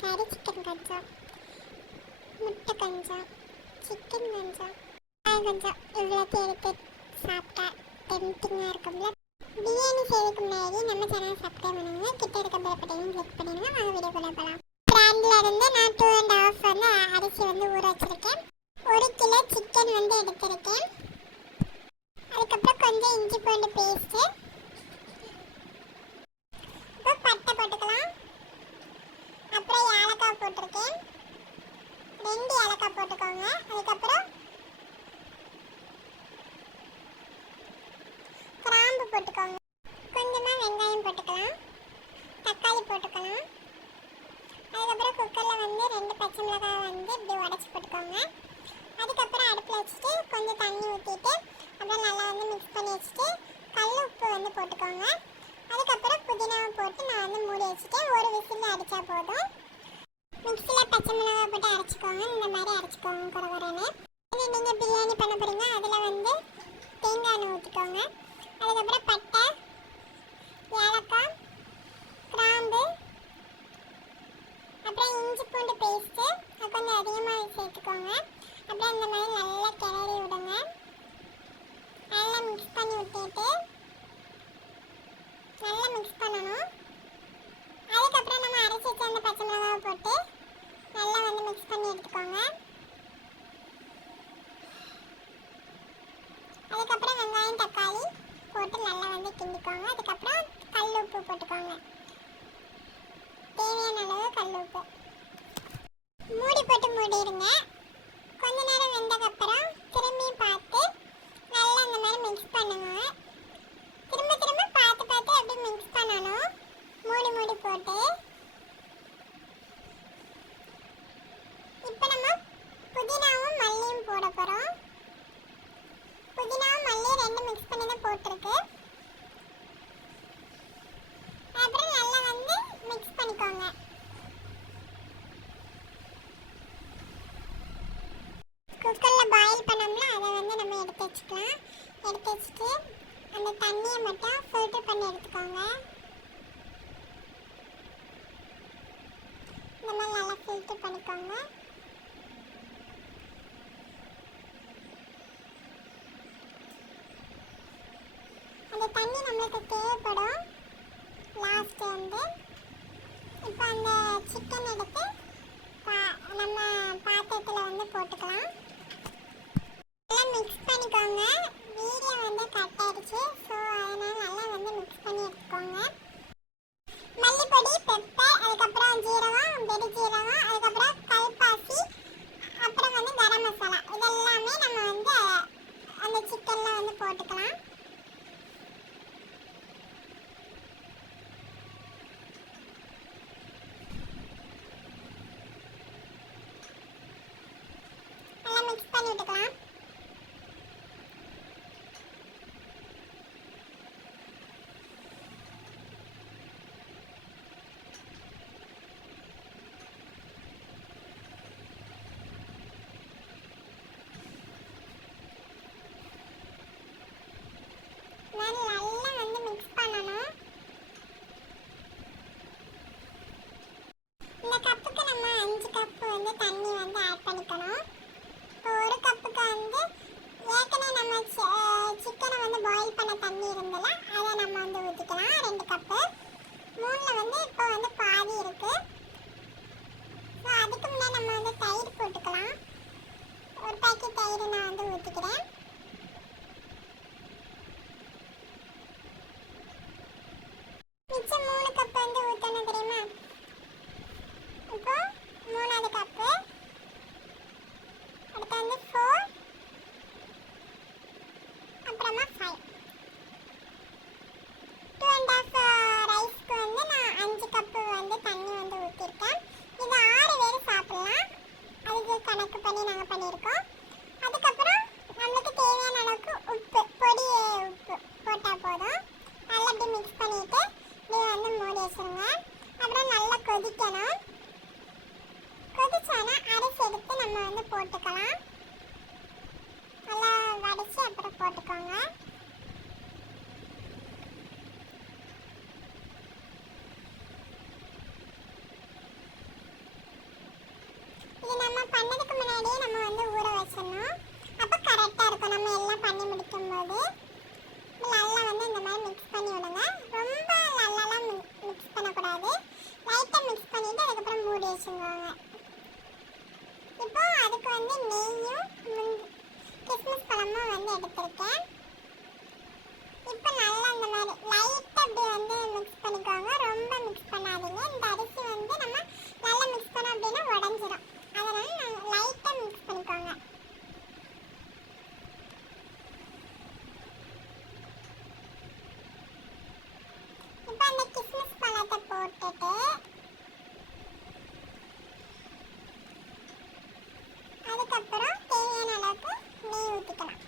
கறி சிக்கன் கொஞ்சம், முட்டை கொஞ்சம், சிக்கன் கொஞ்சம், காய் கொஞ்சம் இவ்வளோத்தையும் எடுத்து சாப்பிட்டா டெம்டிங்காக இருக்கும்ல. பிரியாணி செய்யறதுக்கு முன்னாடி நம்ம சேனல் சப்ஸ்கிரைப் பண்ணுங்க, கிட்ட இருக்க பெல் பட்டனையும் கிளிக் பண்ணிடுங்க. வாங்க வீடியோக்குள்ள போகலாம். பிராண்ட்ல இருந்து நான் 2.5 வந்து அரிசி வந்து ஊற வச்சிருக்கேன். 1 கிலோ சிக்கன் வந்து எடுத்திருக்கேன். அதுக்கப்புறம் கொஞ்சம் இஞ்சி பூண்டு பேஸ்ட்டு, பட்டை போட்டுக்கலாம். அப்புறம் ஏலக்காய் போட்டிருக்கேன், 2 ஏலக்காய் போட்டுக்கோங்க. அதுக்கப்புறம் கிராம்பு போட்டுக்கோங்க. கொஞ்சமாக வெங்காயம் போட்டுக்கலாம், தக்காளி போட்டுக்கலாம். அதுக்கப்புறம் குக்கரில் வந்து 2 பச்சை மிளகாய் வந்து இப்படி உடச்சி போட்டுக்கோங்க. அதுக்கப்புறம் அடுப்பில் வச்சுட்டு கொஞ்சம் தண்ணி ஊற்றிட்டு அப்புறம் நல்லா வந்து மிக்ஸ் பண்ணி வச்சுட்டு கல் உப்பு வந்து போட்டுக்கோங்க. அதுக்கப்புறம் புதினாவை போட்டு நான் வந்து மூடி வச்சுட்டு ஒரு விசில் அடித்தா போதும். மிக்ஸியில் பச்சை மிளகாய் போட்டு அரைச்சிக்கோங்க. இந்த மாதிரி அரைச்சிக்கோங்க குறகுறன்னு. நீங்கள் பிரியாணி பண்ண போகிறீங்க, அதில் வந்து தேங்காய் எண்ணெய் ஊற்றிக்கோங்க. அதுக்கப்புறம் பட்டை, ஏலக்காய், கிராம்பு, அப்புறம் இஞ்சி பூண்டு பேஸ்ட்டு அது கொஞ்சம் அதிகமாக சேர்த்துக்கோங்க. அப்புறம் இந்த மாதிரி நல்லா கிளறி விடுங்க. நல்லா மிக்ஸ் பண்ணி விட்டுட்டு நல்லா மிக்ஸ் பண்ணணும். அதுக்கப்புறம் நம்ம அரைச்சி வச்ச அந்த பச்சை மிளகாவை போட்டு நல்லா வந்து மிக்ஸ் பண்ணி எடுத்துக்கோங்க. அதுக்கப்புறம் வெங்காயம் தக்காளி போட்டு நல்லா வந்து கிண்டிக்கோங்க. அதுக்கப்புறம் கல் உப்பு போட்டுக்கோங்க, தேவையான அளவு கல் உப்பு. மூடி போட்டு மூடிடுங்க. கொஞ்ச நேரம் வெந்ததுக்கப்புறம் திரும்பி பார்த்து நல்லா இந்த மாதிரி மிக்ஸ் பண்ணுங்க. திரும்ப திரும்ப பார்த்து பார்த்து அப்படி மிக்ஸ் பண்ணணும், மூடி மூடி போட்டு. இப்போ நம்ம புதினாவும் மல்லியும் போட போகிறோம். புதினாவும் மல்லியும் 2 மிக்ஸ் பண்ணி தான் போட்டிருக்கு. அப்புறம் நல்லா வந்து மிக்ஸ் பண்ணிக்கோங்க. குக்கரில் பாயில் பண்ணோம்ல, அதை வந்து நம்ம எடுத்து வச்சுக்கலாம். எடுத்து வச்சுட்டு அந்த தண்ணியை மட்டும் ஃபில்டர் பண்ணி எடுத்துக்கோங்க. இந்த மாதிரி நல்லா ஃபில்டர் பண்ணிக்கோங்க. அந்த தண்ணி நம்மளுக்கு தேவைப்படும் லாஸ்ட் வந்து. இப்போ அந்த சிக்கன் எடுத்து நம்ம பாத்திரத்தில் வந்து போட்டுக்கலாம். நல்லா மிக்ஸ் பண்ணிக்கோங்க. வீடியோ வந்து கட் ஆயிடுச்சு, ஸோ அதனால் நல்லா வந்து மிக்ஸ் பண்ணி எடுத்துக்கோங்க. மல்லிப்பொடி, பெப்பர், அதுக்கப்புறம் ஜீரகம், பெரு ஜீரகம், அதுக்கப்புறம் கல்பாசி, அப்புறம் வந்து கரம் மசாலா, இதெல்லாமே நம்ம வந்து அந்த சிக்கனில் வந்து போட்டுக்கலாம். நல்லா மிக்ஸ் பண்ணி விட்டுக்கலாம். நல்லா வந்து மிக்ஸ் பண்ணணும். இந்த கப்புக்கு நம்ம 5 கப்பு வந்து தண்ணி வந்து ஆட் பண்ணிக்கணும். இப்போ 1 கப்புக்கு வந்து ஏற்கனவே நம்ம சிக்கனை வந்து பாயில் பண்ண தண்ணி இருந்தல, அதை நம்ம வந்து ஊற்றிக்கலாம் 2 கப்பு. 3ல் வந்து இப்போ வந்து பாதி இருக்குது. ஸோ அதுக்கு முன்னாடி நம்ம வந்து தயிர் போட்டுக்கலாம். 1 பாக்கெட் தயிர் நான் வந்து ஊற்றிக்கிறேன். மிச்சம் 3 கப் வந்து ஊற்றணும் தெரியுமா. இப்போ 3வது கப்பு, அடுத்து வந்து 4, அப்புறமா 5. 2.5 ரைஸ்க்கு வந்து நான் 5 கப்பு வந்து தண்ணி வந்து ஊற்றிருக்கேன். இது 6 பேர் சாப்பிட்லாம், அதுக்கு கணக்கு பண்ணி நாங்கள் பண்ணியிருக்கோம். அதுக்கப்புறம் நம்மளுக்கு தேவையான அளவுக்கு உப்பு, பொடி உப்பு போட்டால் போதும். நல்லா இப்படி மிக்ஸ் பண்ணிவிட்டு இப்படி வந்து மூடி வச்சுருங்க. அப்புறம் நல்லா கொதிக்கணும். கொதிச்சோன்னா அரிசி எடுத்து நம்ம வந்து போட்டுக்கலாம். நல்லா வடித்து அப்புறம் போட்டுக்கோங்க. நம்ம பண்ணதுக்கு முன்னாடியே நம்ம வந்து ஊற வச்சிடணும். அப்போ கரெக்டாக இருக்கும். நம்ம எல்லாம் பண்ணி முடிக்கும் போது நல்லா வந்து இந்த மாதிரி மிக்ஸ் பண்ணி விடுங்க. ரொம்ப நல்லாலாம் மிக்ஸ் பண்ணக்கூடாது. லைட்டாக மிக்ஸ் பண்ணிவிட்டு அதுக்கப்புறம் மூடி வச்சுக்கோங்க. இப்போ அதுக்கு வந்து நெய்யும் கிஸ்மிஸ் பழமும் வந்து எடுத்திருக்கேன். இப்போ நல்லா இந்த மாதிரி லைட்டாக அப்படி வந்து மிக்ஸ் பண்ணிக்கோங்க. ரொம்ப மிக்ஸ் பண்ணாதீங்க. இந்த அரிசி வந்து நம்ம நல்லா மிக்ஸ் பண்ணோம் அப்படின்னா உடஞ்சிரும். அதனால லைட்டாக மிக்ஸ் பண்ணிக்கோங்க. இப்போ அந்த கிஸ்மிஸ் பழத்தை போட்டுட்டு அதுக்கப்புறம் தேவையான அளவுக்கு நெய் ஊற்றிக்கலாம்.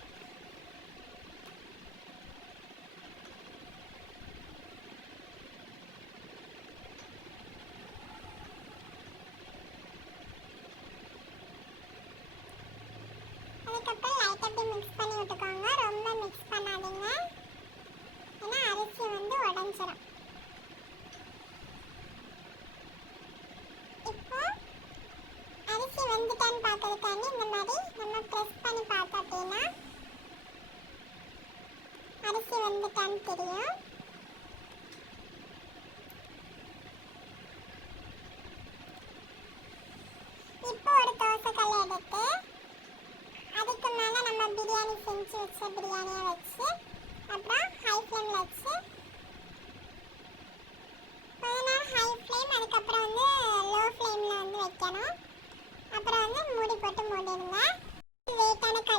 அதுக்கப்புறம் லைட்டாக அப்படி மிக்ஸ் பண்ணி விட்டுக்கோங்க. ரொம்ப மிக்ஸ் பண்ணாதீங்க, ஏன்னா அரிசி வந்து உடஞ்சிரும். இப்போ அரிசி வெந்துட்டான்னு பார்க்கறதுக்காண்டி இந்த மாதிரி நம்ம ப்ரெஸ் பண்ணி பார்த்தோம் அப்படின்னா அரிசி வெந்துட்டான்னு தெரியும். இப்போ ஒரு தோசைக்கல்லை எடுத்து அதுக்கு மேலே நம்ம பிரியாணி செஞ்சு வச்ச பிரியாணியை வச்சு அப்புறம் ஹை ஃப்ளேமில் வச்சு கொஞ்ச நேரம் ஹை ஃப்ளேம், அதுக்கப்புறம் வந்து லோ ஃப்ளேமில் வந்து வைக்கணும். அப்புறம் வந்து மூடி போட்டு மூடிடுங்க. வெயிட்டான